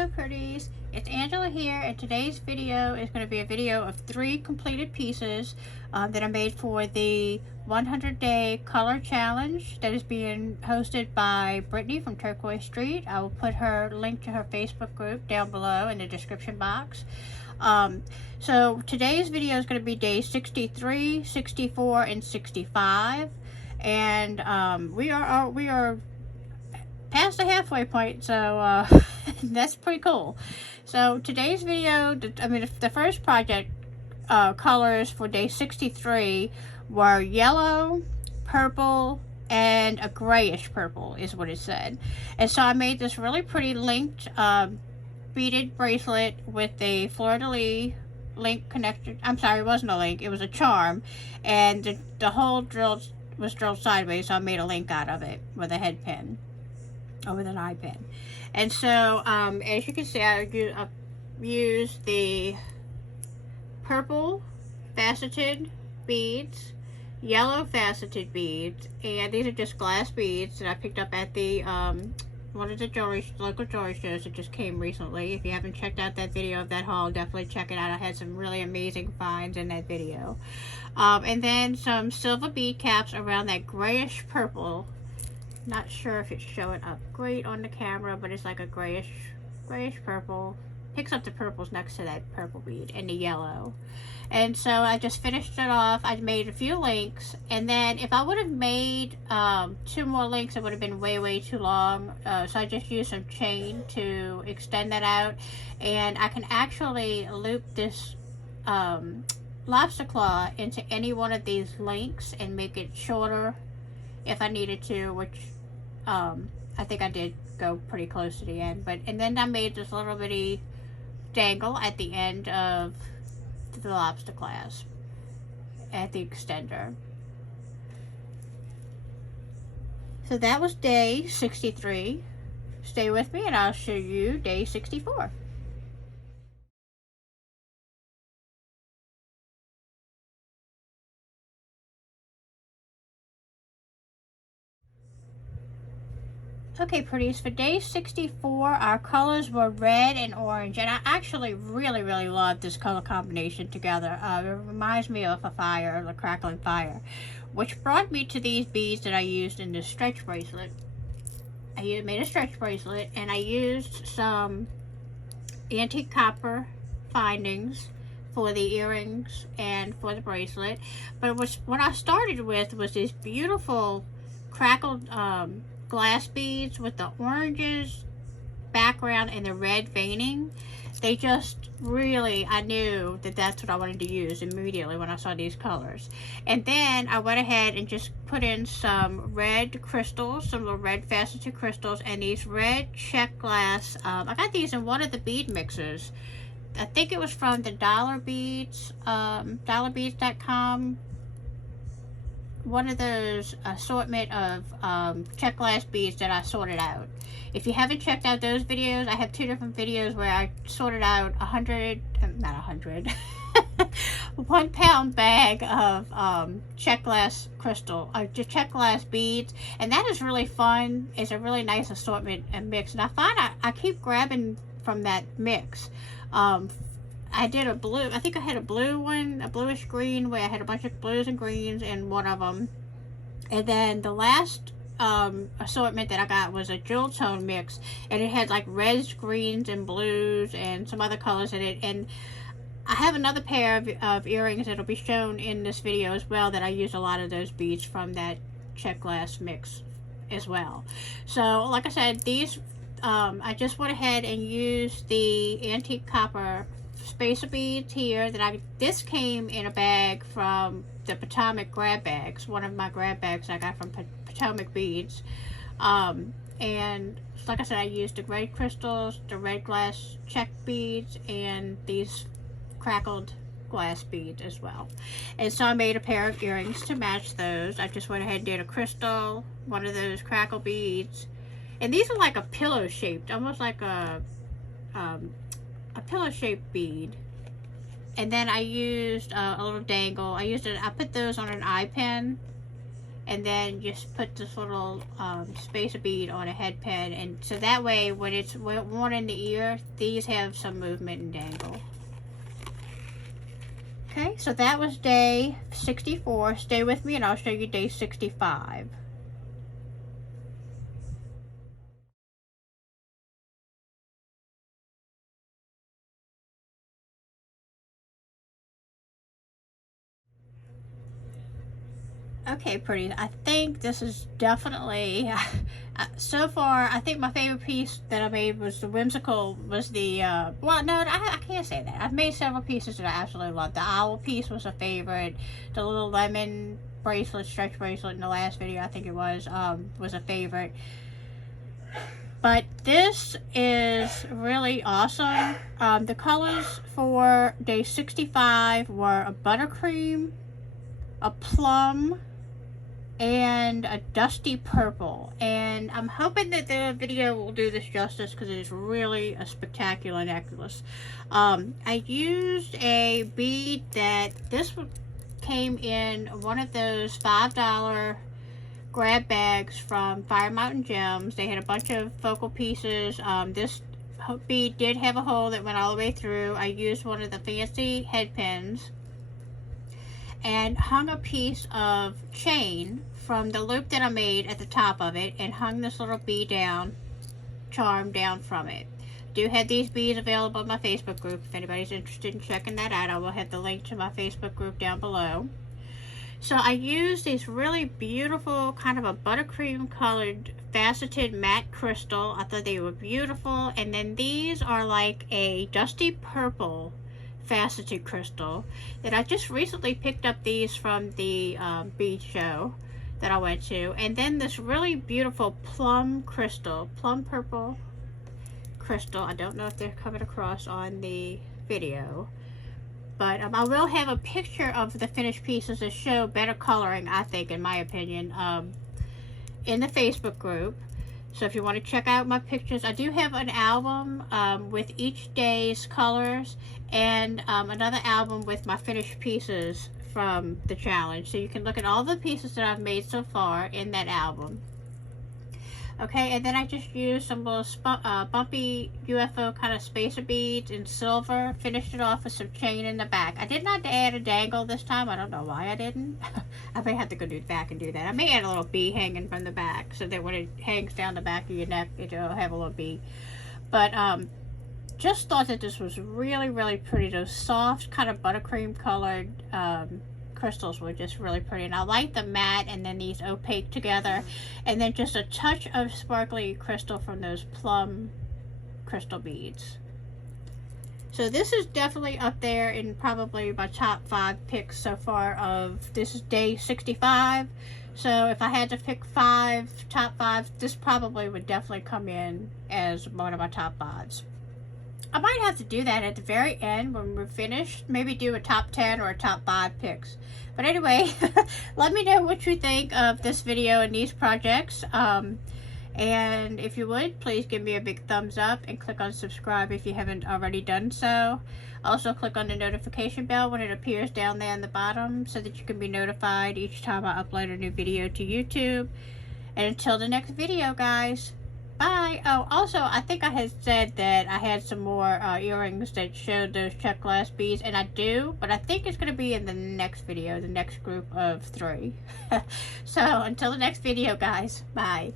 Hello pretties, it's Angela here, and today's video is going to be a video of 3 completed pieces that I made for the 100-day color challenge that is being hosted by Brittany from Turquoise Street. I will put her link to her Facebook group down below in the description box. So today's video is going to be day 63, 64, and 65, and we are past the halfway point, so that's pretty cool. So today's video, the first project colors for day 63 were yellow, purple, and a grayish purple is what it said. And so I made this really pretty linked beaded bracelet with a fleur-de-lis link connected. I'm sorry, it wasn't a link, it was a charm, and the hole was drilled sideways, so I made a link out of it with a head pin, or with an eye pin. And so as you can see, I used the purple faceted beads, yellow faceted beads, and these are just glass beads that I picked up at the one of the local jewelry shows that just came recently. If you haven't checked out that video of that haul, definitely check it out. I had some really amazing finds in that video. And then some silver bead caps around that grayish purple. Not sure if it's showing up great on the camera, but it's like a grayish purple. Picks up the purples next to that purple bead and the yellow. And so I just finished it off. I made a few links, and then if I would have made 2 more links, it would have been way too long. So I just used some chain to extend that out, and I can actually loop this lobster claw into any one of these links and make it shorter if I needed to, which I think I did go pretty close to the end. And then I made this little bitty dangle at the end of the lobster clasp at the extender. So that was day 63. Stay with me and I'll show you day 64. Okay, pretties, for day 64, our colors were red and orange, and I actually really love this color combination together. It reminds me of a fire, a crackling fire, which brought me to these beads that I used in this stretch bracelet. I made a stretch bracelet, and I used some antique copper findings for the earrings and for the bracelet. But what I started with was this beautiful crackled glass beads with the oranges background and the red veining. They just really, I knew that that's what I wanted to use immediately when I saw these colors. And then I went ahead and just put in some red crystals, some little red faceted crystals, and these red check glass. I got these in one of the bead mixers. I think it was from the Dollar Beads, dollarbeads.com. One of those assortment of check glass beads that I sorted out. If you haven't checked out those videos, I have 2 different videos where I sorted out 1 pound bag of check glass check glass beads, and that is really fun. It's a really nice assortment and mix, and I find I keep grabbing from that mix. I did a blue, I think I had a blue one, a bluish green, where I had a bunch of blues and greens in one of them. And then the last assortment that I got was a jewel tone mix, and it had like reds, greens, and blues, and some other colors in it. And I have another pair of earrings that'll be shown in this video as well, that I used a lot of those beads from that check glass mix as well. So like I said, these, I just went ahead and used the antique copper spacer beads here this came in a bag from the Potomac grab bags, one of my grab bags I got from Potomac Beads. And like I said, I used the red crystals, the red glass check beads, and these crackled glass beads as well. And so I made a pair of earrings to match those. I just went ahead and did a crystal, one of those crackle beads, and these are like a pillow shaped, almost like a pillow shaped bead. And then I used a little dangle. I put those on an eye pin, and then just put this little spacer bead on a head pin, and so that way when it's worn in the ear, these have some movement and dangle. Okay, so that was day 64. Stay with me and I'll show you day 65. Okay, Pretties, I think this is definitely, so far, I think my favorite piece that I made was the whimsical, was the, well, no, I can't say that. I've made several pieces that I absolutely love. The owl piece was a favorite. The little lemon bracelet, stretch bracelet in the last video, I think it was a favorite. But this is really awesome. The colors for day 65 were a buttercream, a plum, and a dusty purple, and I'm hoping that the video will do this justice because it is really a spectacular necklace. I used a bead that this came in one of those $5 grab bags from Fire Mountain Gems. They had a bunch of focal pieces. This bead did have a hole that went all the way through. I used one of the fancy head pins and hung a piece of chain from the loop that I made at the top of it, and hung this little bead down, charm down from it. Do have these beads available in my Facebook group. If anybody's interested in checking that out, I will have the link to my Facebook group down below. So I used these really beautiful, kind of a buttercream colored faceted matte crystal. I thought they were beautiful. And then these are like a dusty purple faceted crystal that I just recently picked up these from the bead show that I went to. And then this really beautiful plum crystal, plum purple crystal. I don't know if they're coming across on the video, but I will have a picture of the finished pieces to show better coloring, I think, in my opinion, in the Facebook group. So if you want to check out my pictures, I do have an album with each day's colors, and another album with my finished pieces from the challenge. So you can look at all the pieces that I've made so far in that album. Okay, and then I just used some little bumpy UFO kind of spacer beads in silver. Finished it off with some chain in the back. I did not add a dangle this time. I don't know why I didn't. I may have to go back and do that. I may add a little bee hanging from the back so that when it hangs down the back of your neck, it'll have a little bee. But just thought that this was really, really pretty. Those soft kind of buttercream colored crystals were just really pretty, and I like the matte and then these opaque together, and then just a touch of sparkly crystal from those plum crystal beads. So this is definitely up there in probably my top 5 picks so far of this is day 65. So if I had to pick top 5, this probably would definitely come in as one of my top 5s. I might have to do that at the very end when we're finished. Maybe do a top 10 or a top 5 picks. But anyway, let me know what you think of this video and these projects. And if you would, please give me a big thumbs up and click on subscribe if you haven't already done so. Also click on the notification bell when it appears down there in the bottom so that you can be notified each time I upload a new video to YouTube. And until the next video, guys. Bye. Oh, also, I think I had said that I had some more earrings that showed those check glass beads, and I do, but I think it's going to be in the next video, the next group of 3. So, until the next video, guys. Bye.